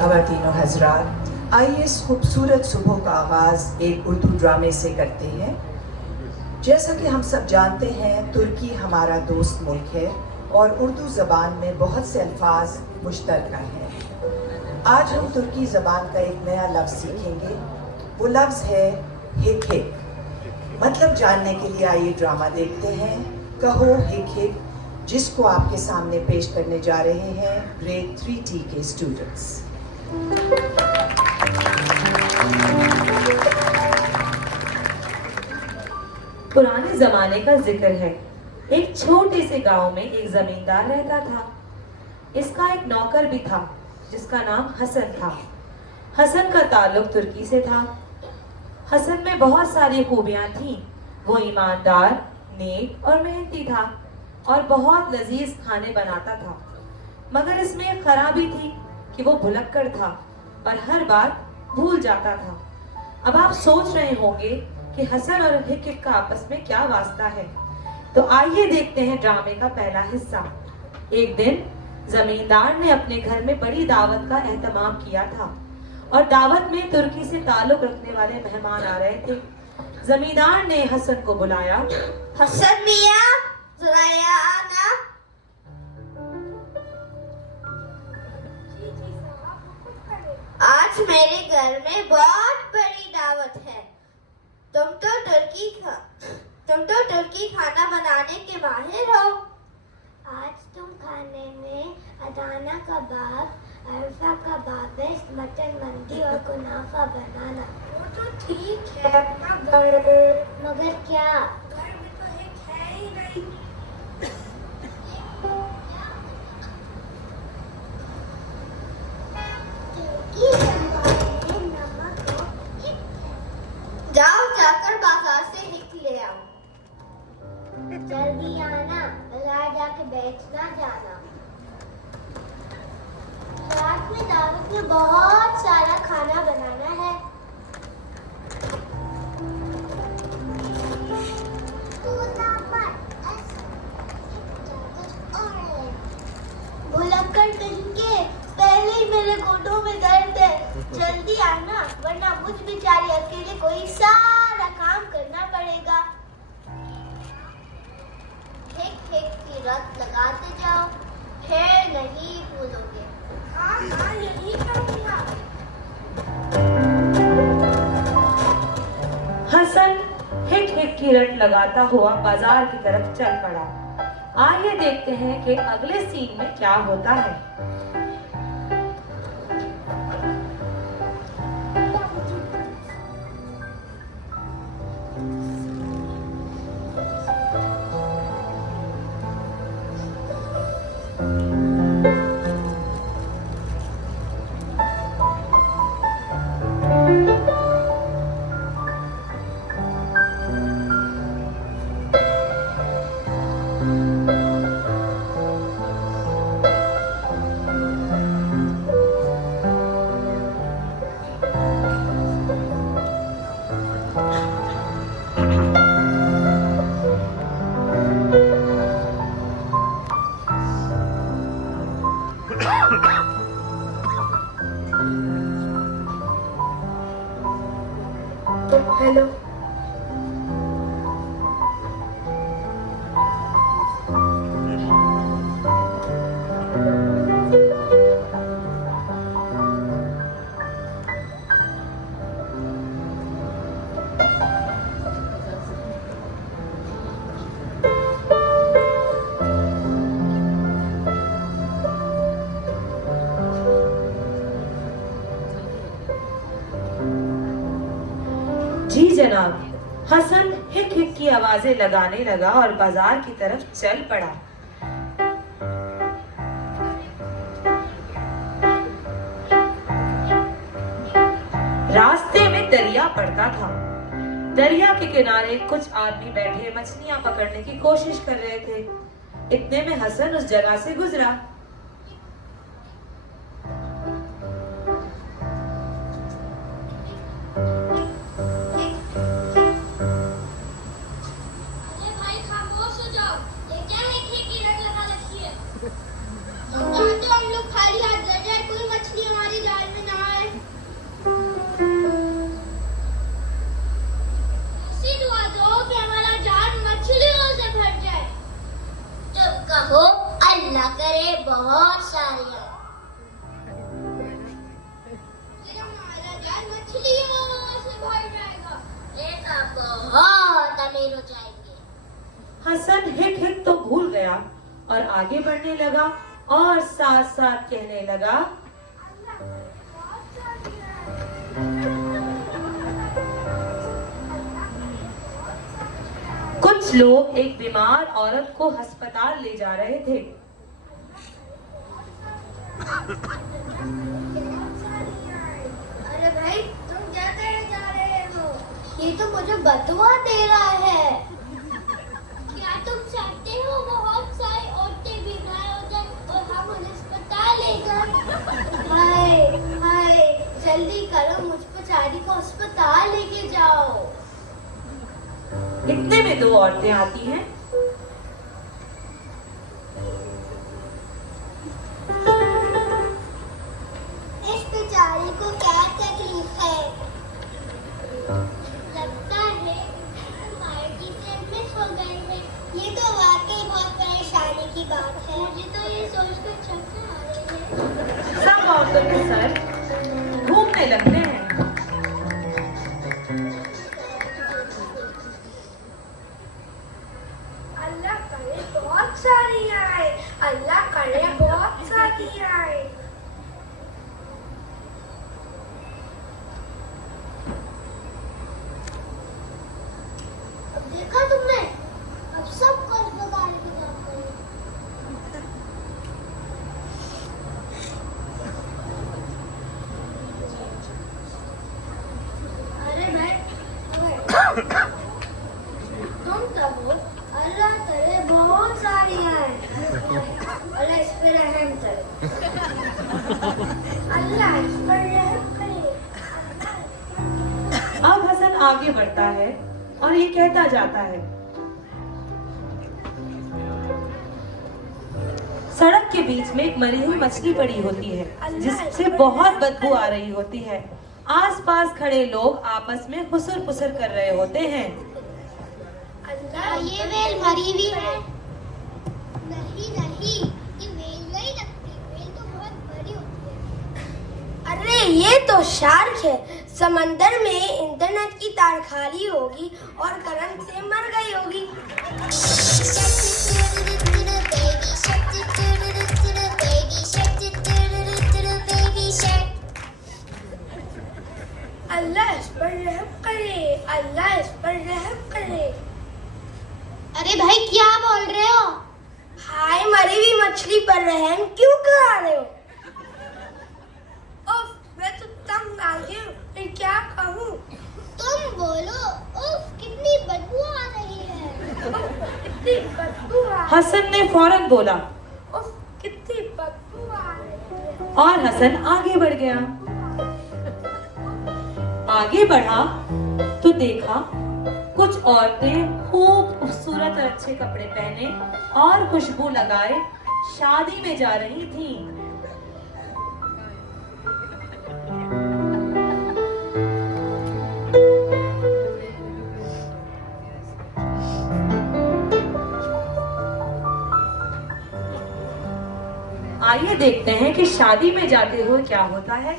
ख़वातीनो हज़रात, आइए इस खूबसूरत सुबह का आगाज़ एक उर्दू ड्रामे से करते हैं। जैसा कि हम सब जानते हैं, तुर्की हमारा दोस्त मुल्क है और उर्दू ज़बान में बहुत से अल्फाज मुश्तरका हैं। आज हम तुर्की ज़बान का एक नया लफ्ज़ सीखेंगे। वो लफ्ज़ है हिक हिक। मतलब जानने के लिए आइए ड्रामा देखते हैं कहो हिक हिक, जिसको आपके सामने पेश करने जा रहे हैं ग्रेड 3T के स्टूडेंट्स। पुराने जमाने का जिक्र है। एक छोटे से गांव में एक जमींदार रहता था। इसका एक नौकर भी था जिसका नाम हसन था। हसन का ताल्लुक तुर्की से था। हसन में बहुत सारी खूबियां थीं। वो ईमानदार, नेक और मेहनती था और बहुत लजीज खाने बनाता था। मगर इसमें एक खराबी थी कि वो भुलक्कड़ था और हर बार भूल जाता था। अब आप सोच रहे होंगे कि हसन और हिक हिक का आपस में क्या वास्ता है, तो आइए देखते हैं ड्रामे का पहला हिस्सा। एक दिन जमींदार ने अपने घर में बड़ी दावत का एहतमाम किया था और दावत में तुर्की से ताल्लुक रखने वाले मेहमान आ रहे थे। जमींदार ने हसन को बुलाया। हसन मियां, जरा यहाँ आना। आज मेरे घर में बहुत बड़ी दावत है। तुम तो तुर्की खाना बनाने के माहिर हो। आज तुम खाने में अदाना कबाब, अरफा कबाब, मटन मंदी और कुनाफा बनाना। वो तो ठीक है, मगर क्या? घर में तो एक है ही नहीं। जाओ जाकर बाजार से हिक ले आओ। जल्दी आना, बाजार जाके बेचना जाना। रात में दावत में बहुत सारा खाना बनाना है। भुलक्कड़ कहीं के, पहले ही मेरे घुटनों में दर्द है। जल्दी आना, वरना मुझ बेचारी अकेले को ही सारा काम करना पड़ेगा। हिक हिक की रट लगाते जाओ, फिर नहीं भूलोगे। हाँ हाँ, यही करूँगा। हसन हिक हिक की रट लगाता हुआ बाजार की तरफ चल पड़ा। आइए देखते हैं कि अगले सीन में क्या होता है। हेलो, जी जनाब। हसन हिक हिक की आवाजें लगाने लगा और बाजार की तरफ चल पड़ा। रास्ते में दरिया पड़ता था। दरिया के किनारे कुछ आदमी बैठे मछलियां पकड़ने की कोशिश कर रहे थे। इतने में हसन उस जगह से गुजरा। तुम जानते हो हम लोग खाली हाथ रह जाए, कोई मछली हमारी जाल में बहुत सारी है। ये हमारा जाल मछलियों से भर जाएगा, एक आप बहुत अमीर हो जाएंगे। हसन हिक हिक तो भूल गया और आगे बढ़ने लगा और साथ साथ कहने लगा, कुछ लोग एक बीमार औरत को अस्पताल ले जा रहे थे। अरे भाई, तुम क्या करने जा रहे हो? ये तो मुझे बदुआ दे रहा है। क्या तुम चाहते हो बहुत सारी औरतें बीमार हो जाए और हम उन्हें अस्पताल ले जाएं? हाय हाय, जल्दी करो, मुझ बेचारी को अस्पताल लेके जाओ। इतने में दो औरतें आती हैं। इस बेचारी को क्या तकलीफ है? लगता है हमारे टीचर मिस हो गए हैं। ये तो वाकई बहुत परेशानी की बात है। मुझे तो ये सोचकर चक्कर आ रहे हैं। सब औरतों के सर घूमने लगते हैं। अल्लाह करे बहुत सारी आए, अल्लाह करे बहुत सारी आए। अब देखा तुमने, अब सबको अस्पताल की जरूरत पड़ी। अरे भाई, तुम तो बोल, अल्लाह करे बहुत सारी आए, अल्लाह इस पे रहम करे, अल्लाह इस पर रहम करे। अब हसन आगे बढ़ता है और ये कहता जाता है, सड़क के बीच में एक मरी हुई मछली पड़ी होती है जिससे बहुत बदबू आ रही होती है। आसपास खड़े लोग आपस में खुसर पुसर कर रहे होते हैं। अल्लाह, ये वेल मरी हुई है। नहीं नहीं, ये वेल नहीं लगती, वेल तो बहुत बड़ी होती है। अरे ये तो शार्क है। समंदर में इंटरनेट की तार खाली होगी और करंट से मर गई होगी। अल्लाह इस पर रहम करे, अल्लाह इस पर रहम करे। अरे भाई, क्या बोल रहे हो? हाय, मरी हुई मछली पर रहम क्यों करा रहे हो? उफ, मैं तो तंग आ गई हूँ, मैं क्या कहूँ? तुम बोलो। उफ, कितनी बदबू आ रही है। उफ, कितनी बदबू आ रही है। हसन ने फौरन बोला उफ, कितनी बदबू आ रही है। और हसन आगे बढ़ गया। आगे बढ़ा तो देखा कुछ औरतें खूब खूबसूरत और अच्छे कपड़े पहने और खुशबू लगाए शादी में जा रही थीं। आइए देखते हैं कि शादी में जाते हुए क्या होता है।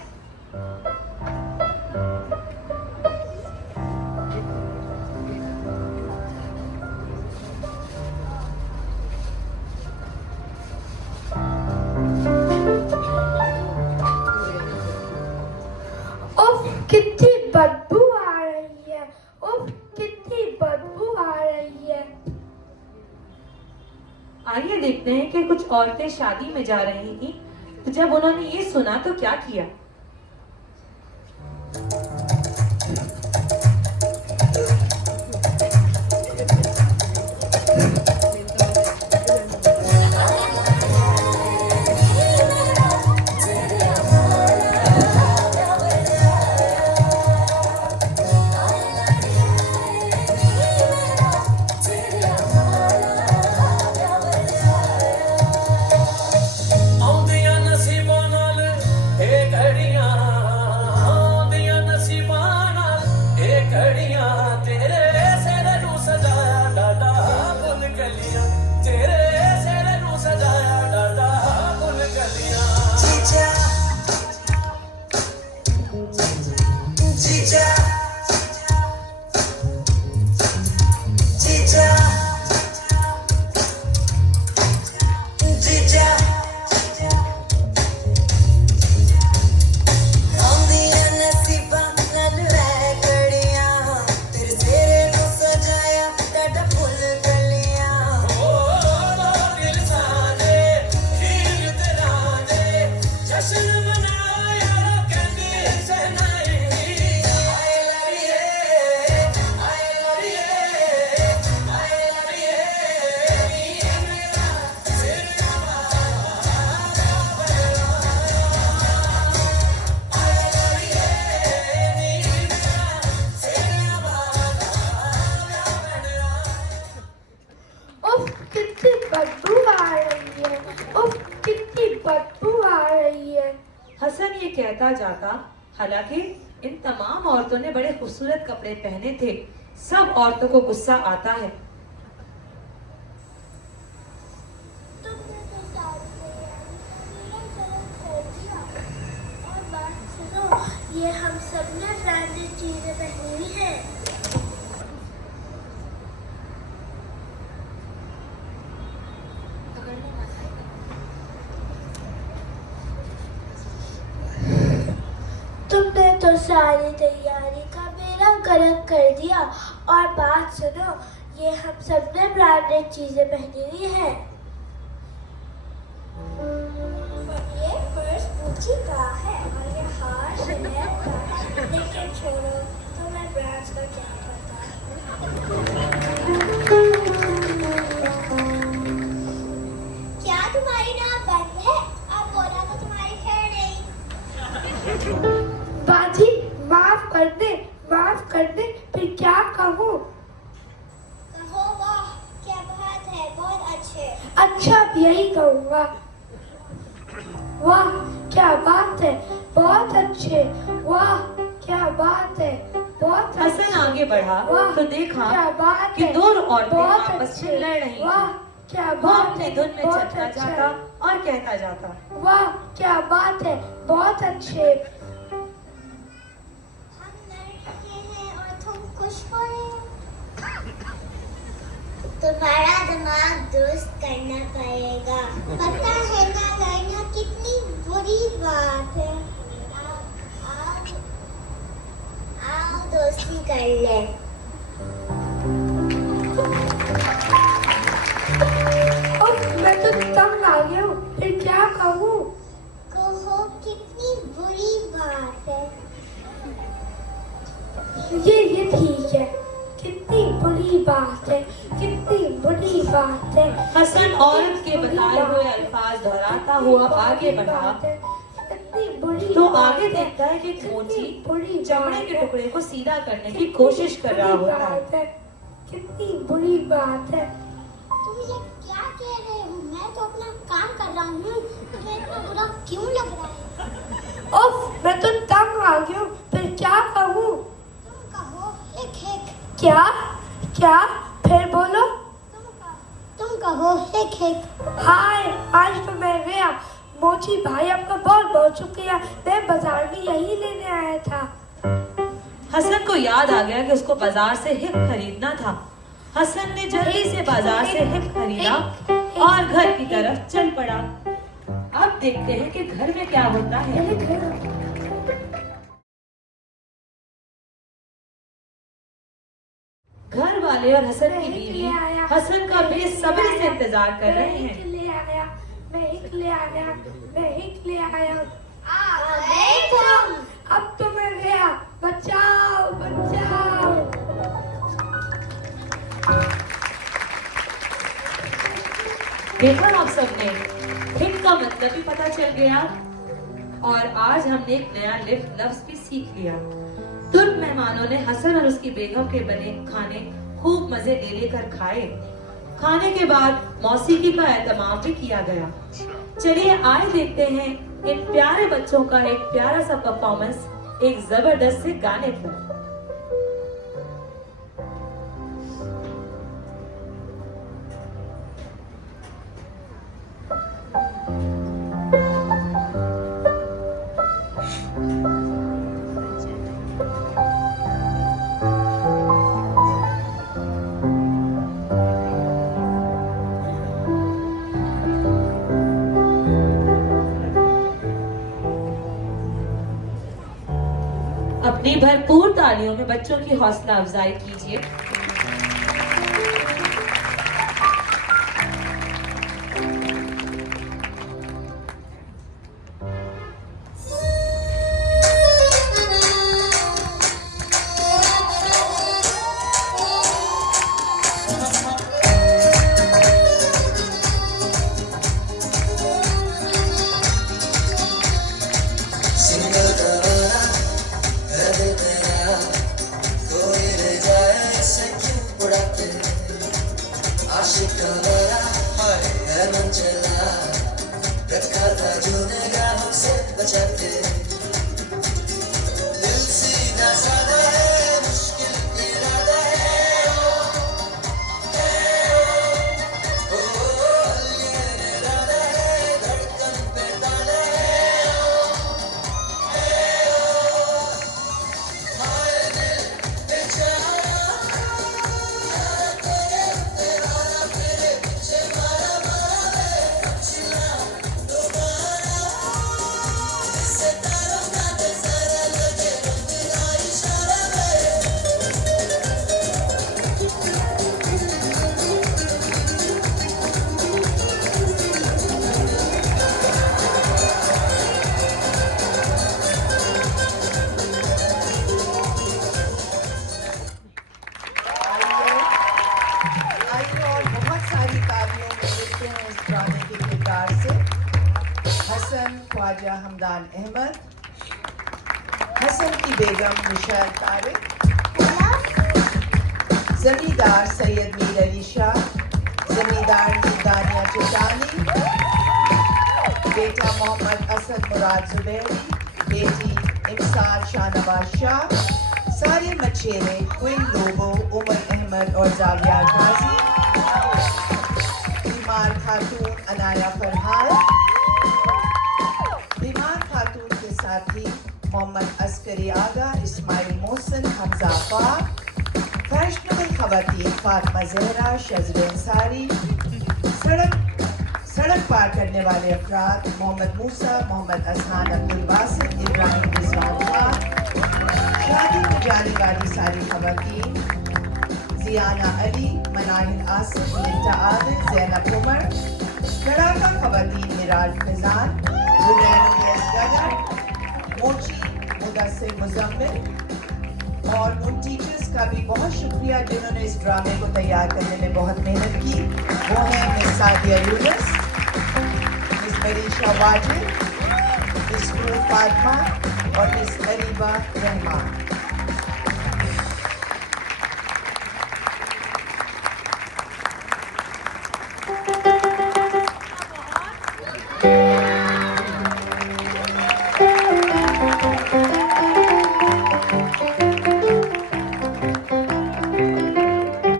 कितनी बदबू आ रही है। उफ, कितनी बदबू आ रही है। आइए देखते हैं कि कुछ औरतें शादी में जा रही थी, तो जब उन्होंने ये सुना तो क्या किया। ਆਉਂਦੀਆਂ ਨਸੀਬਾਂ ਨਾਲ ਇਹ ਘੜੀ हसन ये कहता जाता, हालांकि इन तमाम औरतों ने बड़े खूबसूरत कपड़े पहने थे। सब औरतों को गुस्सा आता है। तुमने तो सारी तैयारी कर दिया और बात सुनो, ये हम सब ने ब्रांडेड चीजें पहनी हुई हैं। तुमने तो सारी तैयारी का मेरा गलत कर दिया और बात सुनो, ये हम सब ने ब्रांडेड चीजें पहनी हुई हैं। ये पर्स गुच्ची का है और ये हार शनेल का है, लेकिन छोड़ो, तुम्हें ब्रांड्स का क्या पता। क्या तुम्हारी नाक बंद है? अब बोला तो तुम्हारी खैर नहीं। बाजी, माफ कर दे, फिर क्या कहूँ? कहो वाह, क्या बात है, बहुत अच्छे। अच्छा, यही कहूँगा। वाह, क्या बात है, बहुत अच्छे। वाह, क्या बात है, बहुत अच्छे। हसन आगे बढ़ा वाह, तो देखा क्या बात कि है, दो औरतें बहुत आपस में अच्छे। लड़ रही वाह, थीं। क्या वो बात अपनी है, धुन में बहुत चलता अच्छा। जाता और कहता जाता। वाह, क्या बात है, बहुत अच्छे। हम लड़के हैं और तुम खुश हो रहे हो। तुम्हारा दिमाग दुरुस्त करना पड़ेगा। पता है ना, लड़ना कितनी बुरी बात है। आओ दोस्ती कर ले। मैं तो तंग आ गया हूँ, फिर क्या कहूँ? कहो, कितनी बुरी बात है। ये ठीक है, कितनी बुरी बात है, कितनी बुरी बात है। हसन औरत के बताए हुए अल्फाज दोहराता हुआ आगे बढ़ा तो आगे देखता है कि मोची चमड़े के टुकड़े को सीधा करने की कोशिश कर रहा होता है। कितनी बुरी बात है। तुम ये क्या कह रहे हो? मैं तो अपना काम कर रहा हूँ, तुम्हें इतना बुरा क्यों लग रहा है? ओफ, मैं तो तंग आ गया हूँ, फिर क्या कहूँ? तुम कहो हिक। क्या? फिर बोलो। तुम कहो हिक। हाय, आज तो मैं गया। मोची भाई, आपका बहुत बहुत शुक्रिया, मैं बाजार में यही लेने आया था। हसन को याद आ गया कि उसको बाजार से हिप खरीदना था। हसन ने जल्दी से बाजार से हिप खरीदा और घर की तरफ चल पड़ा। अब देखते हैं कि घर में क्या होता है। घर वाले और हसन की बीवी हसन का बेसब्री से इंतजार कर रहे हैं। मैं हिक ले आया। अब तो मैं गया, बचाओ। देखा आप सबने, हिप का मतलब भी पता चल गया और आज हमने एक नया लफ्ज भी सीख लिया। तुर्क मेहमानों ने हसन और उसकी बेगम के बने खाने खूब मजे ले लेकर खाए। खाने के बाद मौसीकी का एहतमाम भी किया गया। चलिए आए देखते हैं इन प्यारे बच्चों का एक प्यारा सा परफॉर्मेंस एक जबरदस्त से गाने पर। अपनी भरपूर तालियों में बच्चों की हौसला अफजाई कीजिए। रखा था जो निगाहों से बचाते हसन ख्वाजा हमदान अहमद, हसन की बेगम निशार तारिक, जमींदार सैयद मीर अली शाह, जमींदार दानिया चेतानी, बेटा मोहम्मद असद मुराद जुबैरी, बेटी इमसार शाहनवाज शाह, सारे मछेरे क्विन लोबो, उमर अहमद और जाविया गाजी, बीमार खातून अनाया फरहान, बीमार खातून के साथी मोहम्मद अस्करी आगा, इस्माइल मोहसिन, हमजा फाक, फैशनेबल खवातीन फातिमा जहरा, शज़र अंसारी, सड़क पार करने वाले अफराद मोहम्मद मूसा, मोहम्मद असहान अब्दुल बासित, इब्राहिम रिजवान खान, शादी में जाने वाली सारी खवातीन जियाना अली, मनाहिल आसिफ, लिंटा आदिल, ज़ैनब उमर, लड़ाका खवातीन मिराज फिजान, हुनैन गदर, मोची मुदस्सिर मुजम्मिल और उन टीचर्स का भी बहुत शुक्रिया जिन्होंने इस ड्रामे को तैयार करने में बहुत मेहनत की। वो हैं miss Sadia Yunus, miss Marisha Wajid, miss नूर फातिमा और मिस अरीबा रहमान।